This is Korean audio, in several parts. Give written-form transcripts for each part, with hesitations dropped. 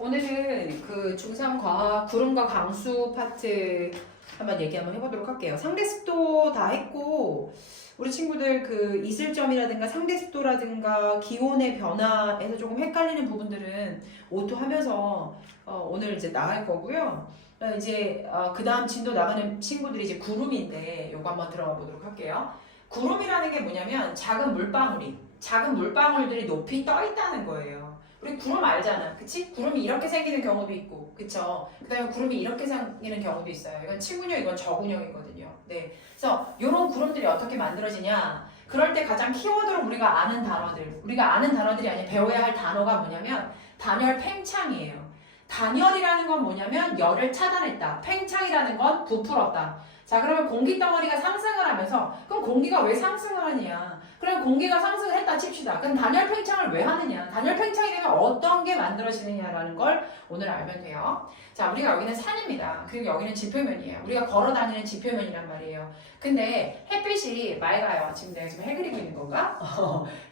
오늘은 그 중3 과학 구름과 강수 파트 한번 해보도록 할게요. 상대습도 다 했고, 우리 친구들 그 이슬점이라든가 상대습도라든가 기온의 변화에서 조금 헷갈리는 부분들은 오토 하면서 오늘 이제 나갈 거고요. 이제 그 다음 진도 나가는 친구들이 이제 구름인데 요거 한번 들어가 보도록 할게요. 구름이라는 게 뭐냐면 작은 물방울들이 높이 떠 있다는 거예요. 우리 구름 알잖아, 그치? 구름이 이렇게 생기는 경우도 있고, 그쵸? 그 다음에 구름이 이렇게 생기는 경우도 있어요. 이건 친구형, 이건 저구형이거든요. 네. 그래서 이런 구름들이 어떻게 만들어지냐? 그럴 때 가장 키워드로 우리가 아는 단어들이 아니라 배워야 할 단어가 뭐냐면 단열 팽창이에요. 단열이라는 건 뭐냐면 열을 차단했다. 팽창이라는 건 부풀었다. 자, 그러면 공기 덩어리가 상승을 하면서 그럼 공기가 왜 상승을 하느냐? 그럼 공기가 상승을 했다 칩시다. 그럼 단열 팽창을 왜 하느냐? 단열 팽창이 되면 어떤 게 만들어지느냐라는 걸 오늘 알면 돼요. 자, 우리가 여기는 산입니다. 그리고 여기는 지표면이에요. 우리가 걸어 다니는 지표면이란 말이에요. 근데 햇빛이 맑아요. 지금 내가 지금 해 그리고 있는 건가?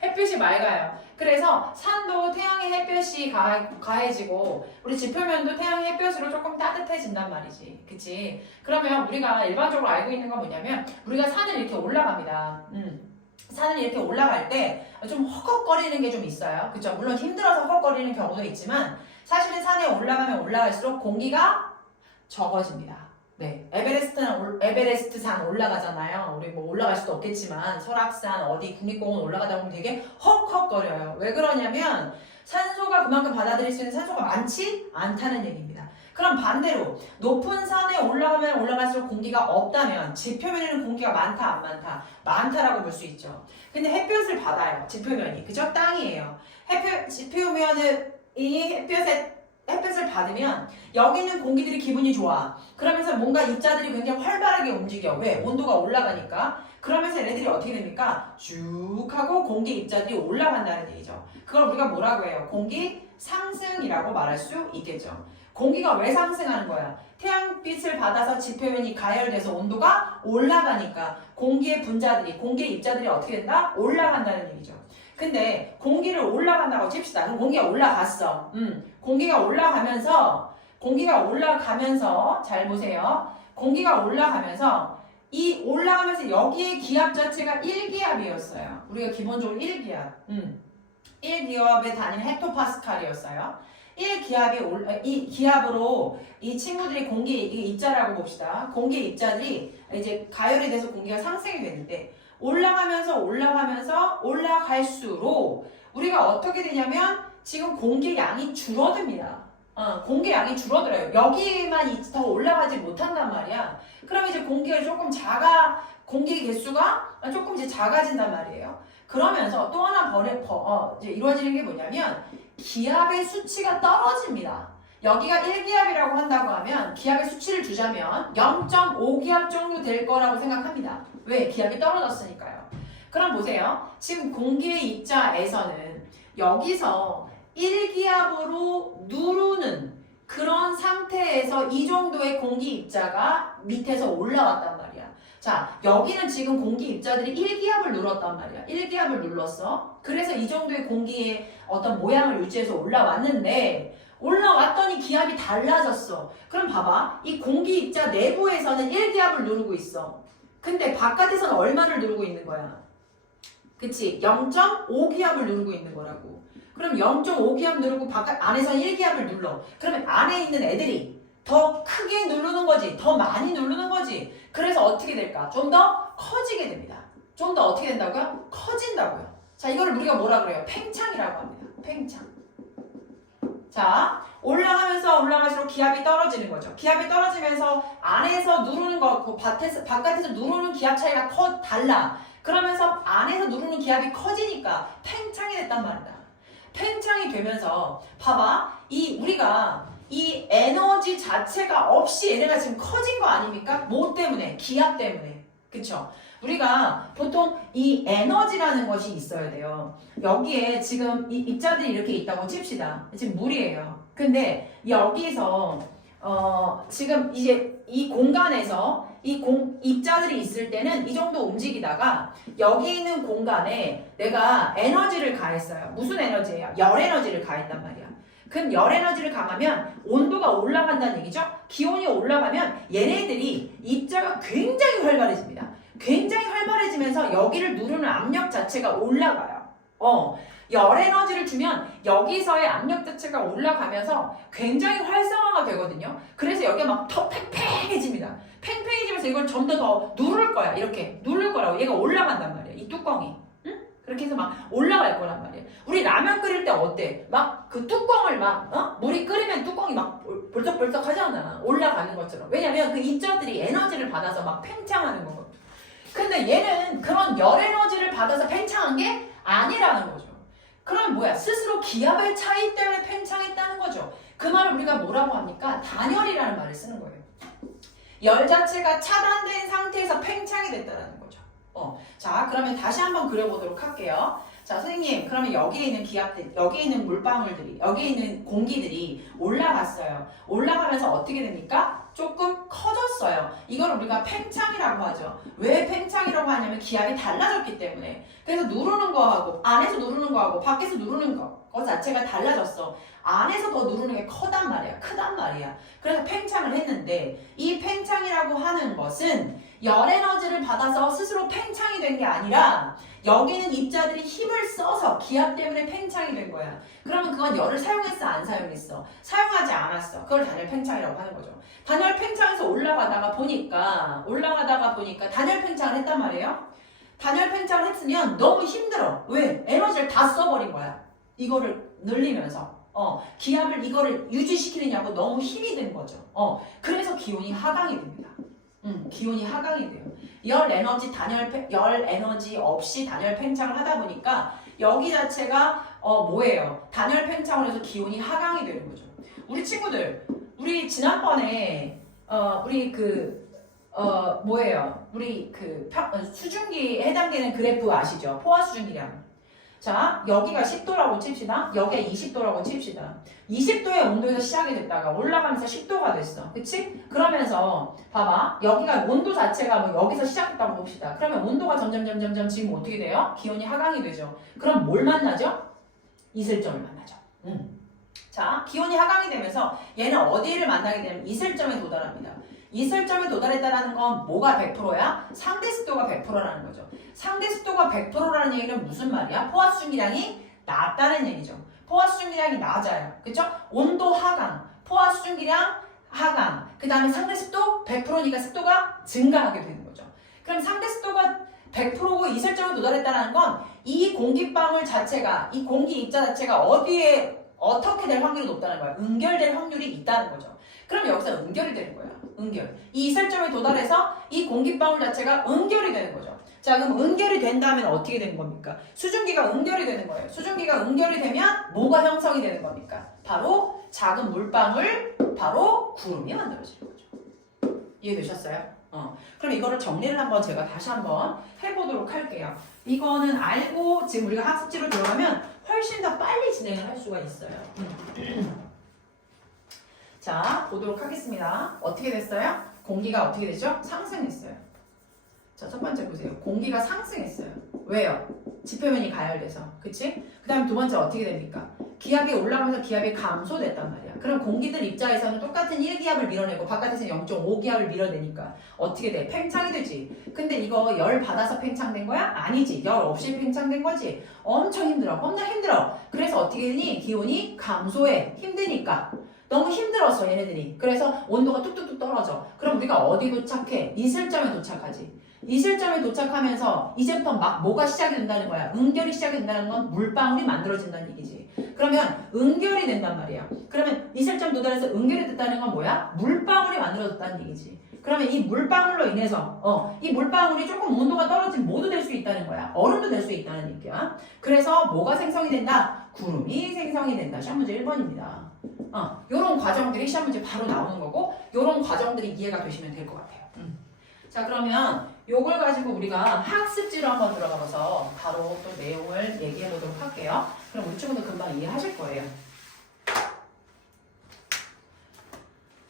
햇빛이 맑아요. 그래서 산도 태양의 햇볕이 가해지고 우리 지표면도 태양의 햇볕으로 조금 따뜻해진단 말이지. 그치? 그러면 우리가 일반적으로 알고 있는 건 뭐냐면 우리가 산을 이렇게 올라갑니다. 산을 이렇게 올라갈 때 좀 헉헉거리는 게 좀 있어요. 그쵸? 물론 힘들어서 헉헉거리는 경우도 있지만 사실은 산에 올라가면 올라갈수록 공기가 적어집니다. 네, 에베레스트 산 올라가잖아요. 우리 뭐 올라갈 수도 없겠지만 설악산 어디 국립공원 올라가다 보면 되게 헉헉거려요. 왜 그러냐면 산소가 그만큼 받아들일 수 있는 산소가 많지 않다는 얘기입니다. 그럼 반대로 높은 산에 올라가면 올라갈수록 공기가 없다면 지표면에는 공기가 많다 안 많다? 많다라고 볼 수 있죠. 근데 햇볕을 받아요. 지표면이. 그죠? 땅이에요. 지표면은 이 햇볕을 받으면 여기 있는 공기들이 기분이 좋아. 그러면서 뭔가 입자들이 굉장히 활발하게 움직여. 왜? 온도가 올라가니까. 그러면서 얘네들이 어떻게 됩니까? 쭉 하고 공기 입자들이 올라간다는 얘기죠. 그걸 우리가 뭐라고 해요? 공기 상승이라고 말할 수 있겠죠. 공기가 왜 상승하는 거야? 태양빛을 받아서 지표면이 가열돼서 온도가 올라가니까 공기의 입자들이 어떻게 된다? 올라간다는 얘기죠. 근데 공기를 올라간다고 칩시다. 그럼 공기가 올라갔어. 공기가 올라가면서 잘 보세요. 공기가 올라가면서 여기에 기압 자체가 1기압이었어요. 우리가 기본적으로 1기압. 1기압의 단위는 헥토파스칼이었어요. 이 기압으로 이 친구들이 이게 입자라고 봅시다. 공기 입자들이 이제 가열이 돼서 공기가 상승이 되는데 올라갈수록 우리가 어떻게 되냐면 지금 공기 양이 줄어듭니다. 공기 양이 줄어들어요. 여기만 더 올라가지 못한단 말이야. 그럼 이제 공기 개수가 조금 이제 작아진단 말이에요. 그러면서 또 하나 이제 이루어지는 게 뭐냐면 기압의 수치가 떨어집니다. 여기가 1기압이라고 한다고 하면 기압의 수치를 주자면 0.5기압 정도 될 거라고 생각합니다. 왜? 기압이 떨어졌으니까요. 그럼 보세요. 지금 공기의 입자에서는 여기서 1기압으로 누르는 그런 상태에서 이 정도의 공기 입자가 밑에서 올라왔단 말이야. 자, 여기는 지금 공기 입자들이 1기압을 눌렀단 말이야. 1기압을 눌렀어. 그래서 이 정도의 공기의 어떤 모양을 유지해서 올라왔더니 기압이 달라졌어. 그럼 봐봐. 이 공기 입자 내부에서는 1기압을 누르고 있어. 근데 바깥에서는 얼마를 누르고 있는 거야? 그치? 0.5기압을 누르고 있는 거라고. 그럼 0.5기압 누르고 안에서는 1기압을 눌러. 그러면 안에 있는 애들이 더 크게 누르는 거지. 더 많이 누르는 거지. 그래서 어떻게 될까? 좀 더 커지게 됩니다. 좀 더 어떻게 된다고요? 커진다고요. 자, 이거를 우리가 뭐라 그래요? 팽창이라고 합니다. 팽창. 자, 올라갈수록 기압이 떨어지는 거죠. 기압이 떨어지면서 안에서 누르는 거, 바깥에서 누르는 기압 차이가 달라. 그러면서 안에서 누르는 기압이 커지니까 팽창이 됐단 말이다. 팽창이 되면서 봐봐. 우리가 이 에너지 자체가 없이 얘네가 지금 커진 거 아닙니까? 뭐 때문에? 기압 때문에. 그쵸? 우리가 보통 이 에너지라는 것이 있어야 돼요. 여기에 지금 이 입자들이 이렇게 있다고 칩시다. 지금 물이에요. 근데 여기서 지금 이제 이 공간에서 입자들이 있을 때는 이 정도 움직이다가 여기 있는 공간에 내가 에너지를 가했어요. 무슨 에너지예요? 열 에너지를 가했단 말이야. 그럼 열 에너지를 가하면 온도가 올라간다는 얘기죠. 기온이 올라가면 얘네들이 입자가 굉장히 활발해집니다. 굉장히 활발해지면서 여기를 누르는 압력 자체가 올라가요. 열 에너지를 주면 여기서의 압력 자체가 올라가면서 굉장히 활성화가 되거든요. 그래서 여기가 막 더 팽팽해집니다. 팽팽해지면서 이걸 좀 더 누를 거야. 이렇게 누를 거라고. 얘가 올라간단 말이야. 이 뚜껑이. 응? 그렇게 해서 막 올라갈 거란 말이야. 우리 라면 끓일 때 어때? 막 그 뚜껑을 물이 끓이면 뚜껑이 막 벌떡벌떡 하잖아. 올라가는 것처럼. 왜냐면 그 입자들이 에너지를 받아서 막 팽창하는 거거든. 근데 얘는 그런 열 에너지를 받아서 팽창한 게 아니라는 거죠. 그럼 뭐야? 스스로 기압의 차이 때문에 팽창했다는 거죠. 그 말을 우리가 뭐라고 합니까? 단열이라는 말을 쓰는 거예요. 열 자체가 차단된 상태에서 팽창이 됐다는 거죠. 자, 그러면 다시 한번 그려보도록 할게요. 자, 선생님, 그러면 여기에 있는 기압들, 여기에 있는 물방울들이, 여기에 있는 공기들이 올라갔어요. 올라가면서 어떻게 됩니까? 조금 커졌어요. 이걸 우리가 팽창이라고 하죠. 왜 팽창이라고 하냐면 기압이 달라졌기 때문에. 그래서 누르는 거하고 안에서 누르는 거하고 밖에서 누르는 거 자체가 달라졌어. 안에서 더 누르는 게 크단 말이야. 그래서 팽창을 했는데 이 팽창이라고 하는 것은 열 에너지를 받아서 스스로 팽창이 된 게 아니라 여기는 입자들이 힘을 써서 기압 때문에 팽창이 된 거야. 그러면 그건 열을 사용했어, 안 사용했어? 사용하지 않았어. 그걸 단열 팽창이라고 하는 거죠. 단열 팽창에서 올라가다가 보니까 단열 팽창을 했단 말이에요. 단열 팽창을 했으면 너무 힘들어. 왜? 에너지를 다 써버린 거야. 이거를 늘리면서. 기압을 이거를 유지시키느냐고 너무 힘이 든 거죠. 그래서 기온이 하강이 됩니다. 기온이 하강이 돼요. 열 에너지 없이 단열 팽창을 하다 보니까 여기 자체가 뭐예요? 단열 팽창을 해서 기온이 하강이 되는 거죠. 우리 친구들, 우리 지난번에 수증기에 해당되는 그래프 아시죠? 포화 수증기량. 자, 여기가 10도라고 칩시다. 여기가 20도라고 칩시다. 20도의 온도에서 시작이 됐다가 올라가면서 10도가 됐어. 그치? 그러면서 봐봐. 여기가 온도 자체가 뭐 여기서 시작했다고 봅시다. 그러면 온도가 점점 지금 어떻게 돼요? 기온이 하강이 되죠. 그럼 뭘 만나죠? 이슬점을 만나죠. 자, 기온이 하강이 되면서 얘는 어디를 만나게 되면 이슬점에 도달합니다. 이슬점에 도달했다는 건 뭐가 100%야? 상대 습도가 100%라는 거죠. 상대 습도가 100%라는 얘기는 무슨 말이야? 포화 수증기량이 낮다는 얘기죠. 포화 수증기량이 낮아요. 그쵸? 온도 하강, 포화 수증기량 하강, 그 다음에 상대 습도 100%니까 습도가 증가하게 되는 거죠. 그럼 상대 습도가 100%고 이슬점에 도달했다는 건 이 공기방울 자체가, 이 공기 입자 자체가 어디에 어떻게 될 확률이 높다는 거야? 응결될 확률이 있다는 거죠. 그럼 여기서 응결이 되는 거야. 응결. 이 이슬점에 도달해서 이 공기방울 자체가 응결이 되는 거죠. 자, 그럼 응결이 된다면 어떻게 되는 겁니까? 수증기가 응결이 되는 거예요. 수증기가 응결이 되면 뭐가 형성이 되는 겁니까? 바로 작은 물방울, 바로 구름이 만들어지는 거죠. 이해되셨어요? 그럼 이거를 정리를 한번 제가 다시 한번 해보도록 할게요. 이거는 알고 지금 우리가 학습지로 들어가면 훨씬 더 빨리 진행을 할 수가 있어요. 자, 보도록 하겠습니다. 어떻게 됐어요? 공기가 어떻게 되죠? 상승했어요. 자, 첫 번째 보세요. 공기가 상승했어요. 왜요? 지표면이 가열돼서. 그치? 그 다음에 두 번째 어떻게 됩니까? 기압이 올라가면서 기압이 감소됐단 말이야. 그럼 공기들 입자에서는 똑같은 1기압을 밀어내고 바깥에서는 0.5기압을 밀어내니까 어떻게 돼? 팽창이 되지. 근데 이거 열 받아서 팽창된 거야? 아니지. 열 없이 팽창된 거지. 엄청 힘들어. 겁나 힘들어. 그래서 어떻게 되니? 기온이 감소해. 힘드니까. 너무 힘들었어 얘네들이. 그래서 온도가 뚝뚝뚝 떨어져. 그럼 우리가 어디 도착해? 이슬점에 도착하지. 이슬점에 도착하면서 이제부터 막 뭐가 시작이 된다는 거야. 응결이 시작이 된다는 건 물방울이 만들어진다는 얘기지. 그러면 응결이 된단 말이야. 그러면 이슬점 도달해서 응결이 됐다는 건 뭐야? 물방울이 만들어졌다는 얘기지. 그러면 이 물방울로 인해서 이 물방울이 조금 온도가 떨어지면 뭐도 될 수 있다는 거야. 얼음도 될 수 있다는 얘기야. 그래서 뭐가 생성이 된다? 구름이 생성이 된다. 시험 문제 1번입니다. 요런 과정들이 시험 문제 바로 나오는 거고 요런 과정들이 이해가 되시면 될 것 같아요. 자, 그러면 요걸 가지고 우리가 학습지로 한번 들어가서 바로 또 내용을 얘기해 보도록 할게요. 그럼 우리 친구도 금방 이해하실 거예요.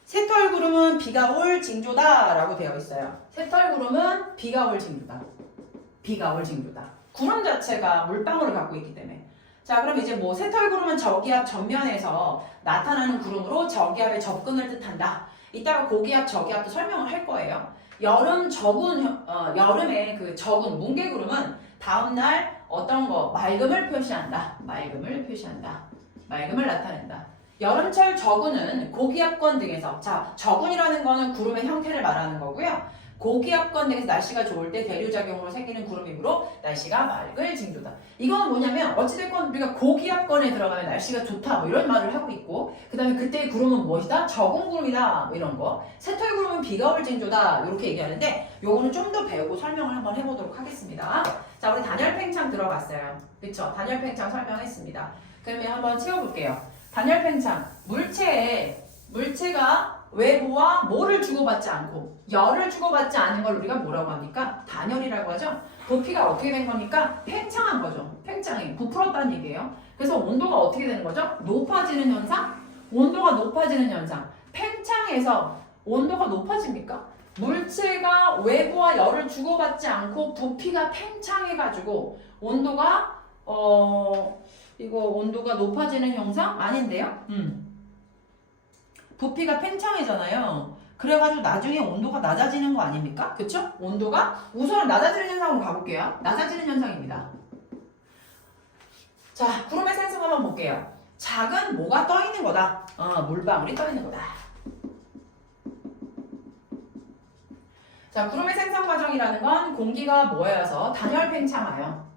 새털구름은 비가 올 징조다라고 되어 있어요. 새털구름은 비가 올 징조다. 비가 올 징조다. 구름 자체가 물방울을 갖고 있기 때문에. 자, 그럼 이제 뭐 새털구름은 저기압 전면에서 나타나는 구름으로 저기압의 접근을 뜻한다. 이따가 고기압, 저기압도 설명을 할 거예요. 여름에 그 적은 뭉게구름은 다음날 어떤 거 맑음을 표시한다. 맑음을 표시한다. 맑음을 나타낸다. 여름철 저군은 고기압권 등에서, 자, 저군이라는 거는 구름의 형태를 말하는 거고요. 고기압권 등에서 날씨가 좋을 때 대류작용으로 생기는 구름이므로 날씨가 맑을 징조다. 이거는 뭐냐면 어찌됐건 우리가 고기압권에 들어가면 날씨가 좋다 뭐 이런 말을 하고 있고, 그 다음에 그때의 구름은 무엇이다? 저군구름이다 뭐 이런 거. 새털구름은 비가 올 징조다 이렇게 얘기하는데, 요거는 좀 더 배우고 설명을 한번 해보도록 하겠습니다. 자, 우리 단열팽창 들어봤어요. 그쵸? 단열팽창 설명했습니다. 그러면 한번 채워볼게요. 단열팽창, 물체가 외부와 뭐를 주고받지 않고 열을 주고받지 않은 걸 우리가 뭐라고 합니까? 단열이라고 하죠. 부피가 어떻게 된 겁니까? 팽창한 거죠. 팽창이 부풀었다는 얘기예요. 그래서 온도가 어떻게 되는 거죠? 높아지는 현상? 온도가 높아지는 현상. 팽창해서 온도가 높아집니까? 물체가 외부와 열을 주고받지 않고 부피가 팽창해가지고 온도가 온도가 높아지는 현상? 아닌데요? 부피가 팽창이잖아요. 그래가지고 나중에 온도가 낮아지는 거 아닙니까? 그쵸? 온도가 우선 낮아지는 현상으로 가볼게요. 낮아지는 현상입니다. 자, 구름의 생성 한번 볼게요. 작은 뭐가 떠 있는 거다. 물방울이 떠 있는 거다. 자, 구름의 생성 과정이라는 건 공기가 모여서 단열 팽창하여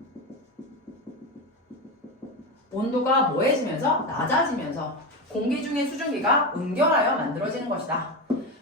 온도가 모해지면서 낮아지면서 공기 중에 수증기가 응결하여 만들어지는 것이다.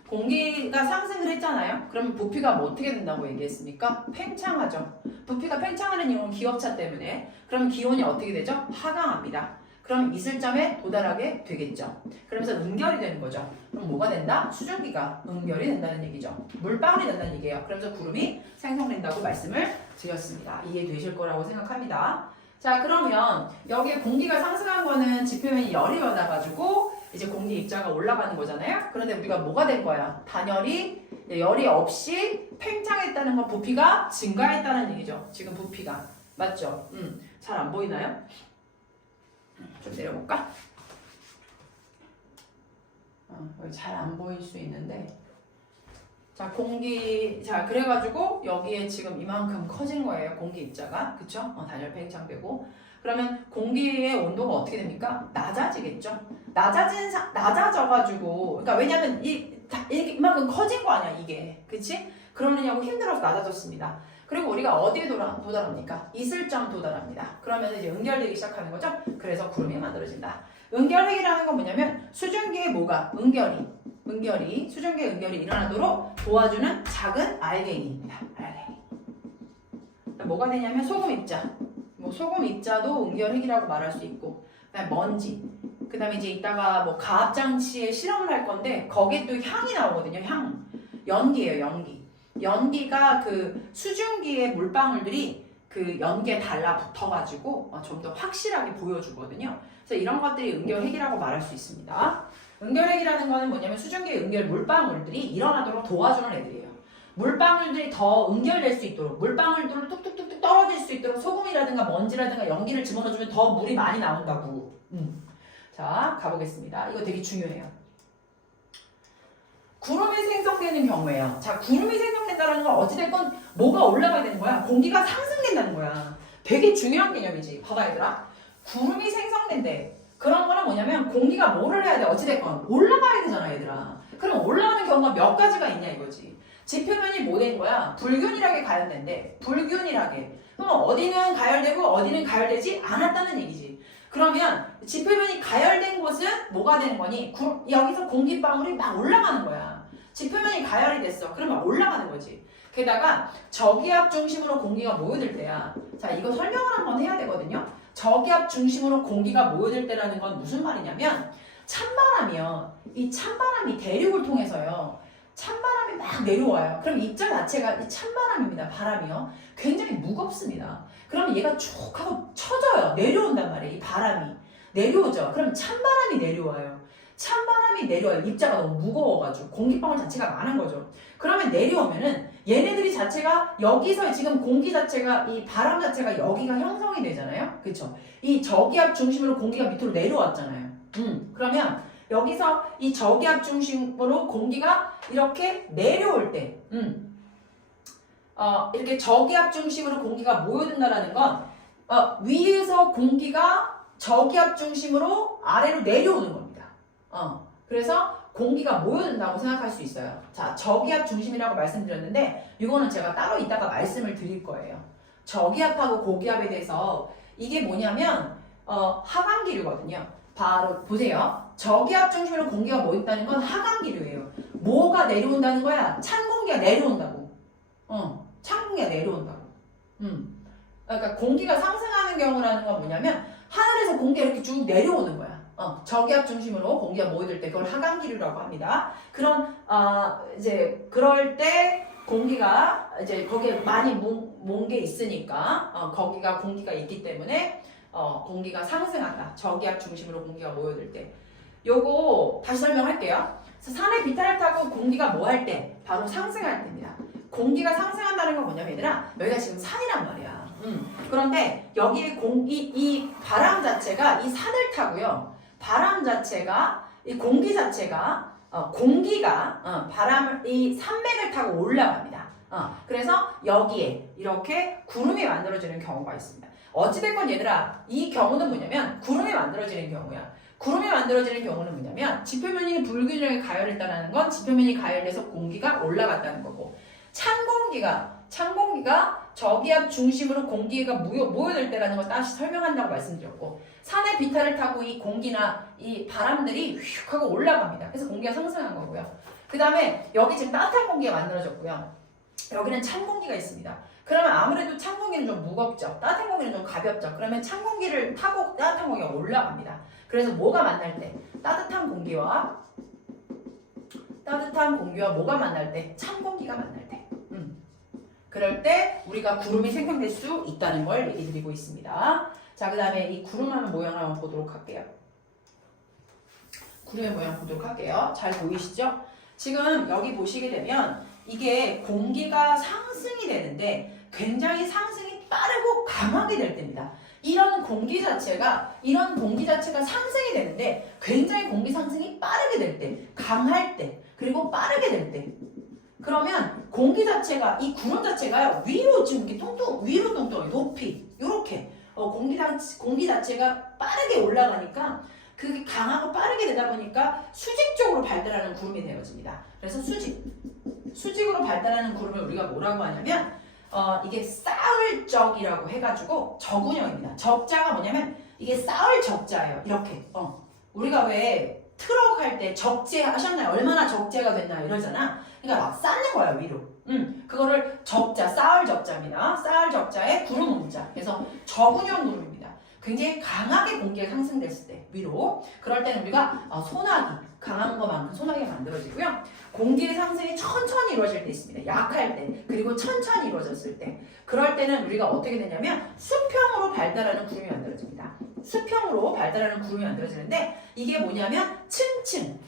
공기가 상승을 했잖아요. 그러면 부피가 뭐 어떻게 된다고 얘기했습니까? 팽창하죠. 부피가 팽창하는 이유는 기업차 때문에. 그러면 기온이 어떻게 되죠? 하강합니다. 그럼 이슬점에 도달하게 되겠죠. 그러면서 응결이 되는 거죠. 그럼 뭐가 된다? 수증기가 응결이 된다는 얘기죠. 물방울이 된다는 얘기예요. 그러면서 구름이 생성된다고 말씀을 드렸습니다. 이해되실 거라고 생각합니다. 자, 그러면 여기에 공기가 상승한 거는 지표면이 열이 받아가지고 이제 공기 입자가 올라가는 거잖아요. 그런데 우리가 뭐가 된 거야? 단열이 열이 없이 팽창했다는 건 부피가 증가했다는 얘기죠. 지금 부피가. 맞죠? 잘 안 보이나요? 좀 내려볼까? 여기 잘 안 보일 수 있는데. 자, 자, 그래가지고 여기에 지금 이만큼 커진 거예요. 공기 입자가. 그쵸? 단열 팽창되고. 그러면 공기의 온도가 어떻게 됩니까? 낮아지겠죠? 낮아져가지고. 그러니까 왜냐면 이만큼 커진 거 아니야, 이게. 그치? 그러느냐고 힘들어서 낮아졌습니다. 그리고 우리가 어디에 도달합니까? 이슬점 도달합니다. 그러면 이제 응결되기 시작하는 거죠? 그래서 구름이 만들어진다. 응결핵이라는 건 뭐냐면 수증기의 뭐가? 수증기의 응결이 일어나도록 도와주는 작은 알갱이입니다. 알갱이. 뭐가 되냐면 소금 입자. 소금 입자도 응결핵이라고 말할 수 있고, 그다음에 먼지. 그다음에 이제 이따가 뭐 가압장치에 실험을 할 건데 거기에 또 향이 나오거든요. 향. 연기예요, 연기. 연기가 그 수증기의 물방울들이 그 연기에 달라붙어가지고 좀 더 확실하게 보여주거든요. 그래서 이런 것들이 응결핵이라고 말할 수 있습니다. 응결핵이라는 거는 뭐냐면 수증기의 응결 물방울들이 일어나도록 도와주는 애들이에요. 물방울들이 더 응결될 수 있도록, 물방울들을 뚝뚝뚝뚝 떨어질 수 있도록 소금이라든가 먼지라든가 연기를 집어넣어주면 더 물이 많이 나온다고. 자, 가보겠습니다. 이거 되게 중요해요. 구름이 생성되는 경우에요. 자, 구름이 생성된다는 건 어찌됐건 뭐가 올라가야 되는 거야? 공기가 상승된다는 거야. 되게 중요한 개념이지. 봐봐, 얘들아. 구름이 생성된대. 그런 거는 뭐냐면 공기가 뭐를 해야 돼? 어찌됐건 올라가야 되잖아, 얘들아. 그럼 올라가는 경우가 몇 가지가 있냐 이거지. 지표면이 뭐 된 거야? 불균일하게 가열된대. 불균일하게. 그럼 어디는 가열되고 어디는 가열되지 않았다는 얘기지. 그러면 지표면이 가열된 곳은 뭐가 되는 거니? 여기서 공기방울이 막 올라가는 거야. 지표면이 가열이 됐어. 그러면 올라가는 거지. 게다가 저기압 중심으로 공기가 모여들 때야. 자, 이거 설명을 한번 해야 되거든요. 저기압 중심으로 공기가 모여들 때라는 건 무슨 말이냐면 찬바람이요. 이 찬바람이 대륙을 통해서요. 찬바람이 막 내려와요. 그럼 입자 자체가 이 찬바람입니다. 바람이요. 굉장히 무겁습니다. 그럼 얘가 쭉 하고 쳐져요. 내려온단 말이에요. 이 바람이. 내려오죠. 그럼 찬바람이 내려와요. 찬바람이 내려와요. 입자가 너무 무거워가지고 공기방울 자체가 많은 거죠. 그러면 내려오면은 얘네들이 자체가 여기서 지금 공기 자체가 이 바람 자체가 여기가 형성이 되잖아요. 그렇죠? 이 저기압 중심으로 공기가 밑으로 내려왔잖아요. 그러면 여기서 이 저기압 중심으로 공기가 이렇게 내려올 때, 이렇게 저기압 중심으로 공기가 모여든다라는 건 위에서 공기가 저기압 중심으로 아래로 내려오는 겁니다. 그래서 공기가 모여든다고 생각할 수 있어요. 자, 저기압 중심이라고 말씀드렸는데 이거는 제가 따로 이따가 말씀을 드릴 거예요. 저기압하고 고기압에 대해서 이게 뭐냐면 하강기류거든요. 바로 보세요. 저기압 중심으로 공기가 모인다는 건 하강기류예요. 뭐가 내려온다는 거야? 찬 공기가 내려온다고. 찬 공기가 내려온다고. 그러니까 공기가 상승하는 경우라는 건 뭐냐면 하늘에서 공기가 이렇게 쭉 내려오는 거야. 저기압 중심으로 공기가 모여들 때 그걸 하강기류라고 합니다. 그런 이제 그럴 때 공기가 이제 거기에 많이 몬 게 있으니까 거기가 공기가 있기 때문에 공기가 상승한다. 저기압 중심으로 공기가 모여들 때. 요거 다시 설명할게요. 그래서 산의 비탈을 타고 공기가 뭐 할 때? 바로 상승할 때입니다. 공기가 상승한다는 건 뭐냐면 얘들아 여기가 지금 산이란 말이야. 그런데 여기 이 바람 자체가 이 산을 타고요. 바람 자체가 이 공기 자체가 공기가 바람을 이 산맥을 타고 올라갑니다. 그래서 여기에 이렇게 구름이 만들어지는 경우가 있습니다. 어찌됐건 얘들아 이 경우는 뭐냐면 구름이 만들어지는 경우야. 구름이 만들어지는 경우는 뭐냐면 지표면이 불균형에 가열했다는 건 지표면이 가열돼서 공기가 올라갔다는 거고 찬 공기가 저기압 중심으로 공기가 모여들 때라는 걸 다시 설명한다고 말씀드렸고 산의 비탈을 타고 이 공기나 이 바람들이 휙 하고 올라갑니다. 그래서 공기가 상승한 거고요. 그 다음에 여기 지금 따뜻한 공기가 만들어졌고요. 여기는 찬 공기가 있습니다. 그러면 아무래도 찬 공기는 좀 무겁죠. 따뜻한 공기는 좀 가볍죠. 그러면 찬 공기를 타고 따뜻한 공기가 올라갑니다. 그래서 뭐가 만날 때? 따뜻한 공기와 뭐가 만날 때? 찬 공기가 만날 때. 그럴 때 우리가 구름이 생성될 수 있다는 걸 얘기 드리고 있습니다. 자, 그 다음에 이 구름하는 모양을 한번 보도록 할게요. 구름의 모양 보도록 할게요. 잘 보이시죠? 지금 여기 보시게 되면 이게 공기가 상승이 되는데 굉장히 상승이 빠르고 강하게 될 때입니다. 이런 공기 자체가 상승이 되는데 굉장히 공기 상승이 빠르게 될 때, 강할 때, 그리고 빠르게 될 때. 그러면 공기 자체가 이 구름 자체가 위로 지금 이렇게 위로 뚱뚱하게 높이 이렇게 공기 자체가 빠르게 올라가니까 그게 강하고 빠르게 되다 보니까 수직적으로 발달하는 구름이 되어집니다. 그래서 수직으로 발달하는 구름을 우리가 뭐라고 하냐면 이게 쌓을적이라고 해가지고 적운형입니다. 적자가 뭐냐면 이게 쌓을 적자예요. 이렇게 우리가 왜 트럭 할 때 적재 하셨나요? 얼마나 적재가 됐나요? 이러잖아. 그러니까 막 쌓는 거야 위로. 그거를 적자, 쌓을 적자입니다. 쌓을 적자에 구름 문자. 그래서 적운형 구름입니다. 굉장히 강하게 공기가 상승됐을 때 위로. 그럴 때는 우리가 소나기, 강한 것만큼 소나기가 만들어지고요. 공기의 상승이 천천히 이루어질 때 있습니다. 약할 때, 그리고 천천히 이루어졌을 때. 그럴 때는 우리가 어떻게 되냐면 수평으로 발달하는 구름이 만들어집니다. 수평으로 발달하는 구름이 만들어지는데 이게 뭐냐면 층층.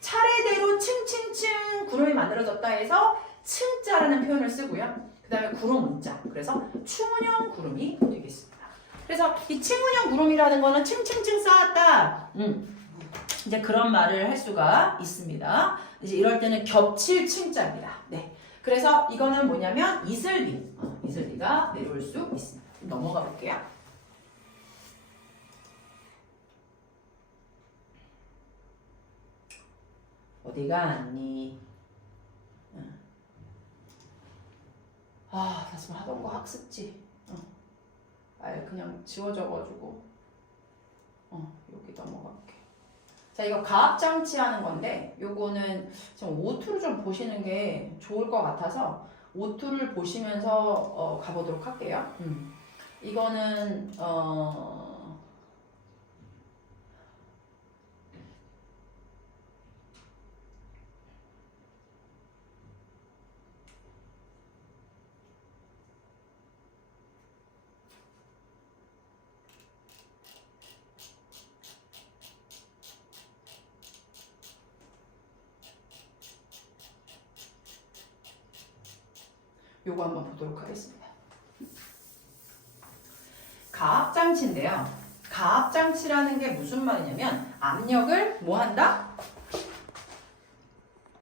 차례대로 층층층 구름이 만들어졌다 해서 층자라는 표현을 쓰고요. 그 다음에 구름 문자. 그래서 충운형 구름이 되겠습니다. 그래서 이 충운형 구름이라는 거는 층층층 쌓았다. 이제 그런 말을 할 수가 있습니다. 이제 이럴 때는 겹칠 층자입니다. 네. 그래서 이거는 뭐냐면 이슬비가 내려올 수 있습니다. 넘어가 볼게요. 어디 갔니? 나 지금 하던 거 학습지. 아예 그냥 지워져가지고. 여기 넘어갈게. 자, 이거 가압장치 하는 건데, 요거는 지금 오투를 좀 보시는 게 좋을 것 같아서, 오투를 보시면서 가보도록 할게요. 이거는, 요거 한번 보도록 하겠습니다. 가압장치인데요. 가압장치라는 게 무슨 말이냐면 압력을 뭐 한다?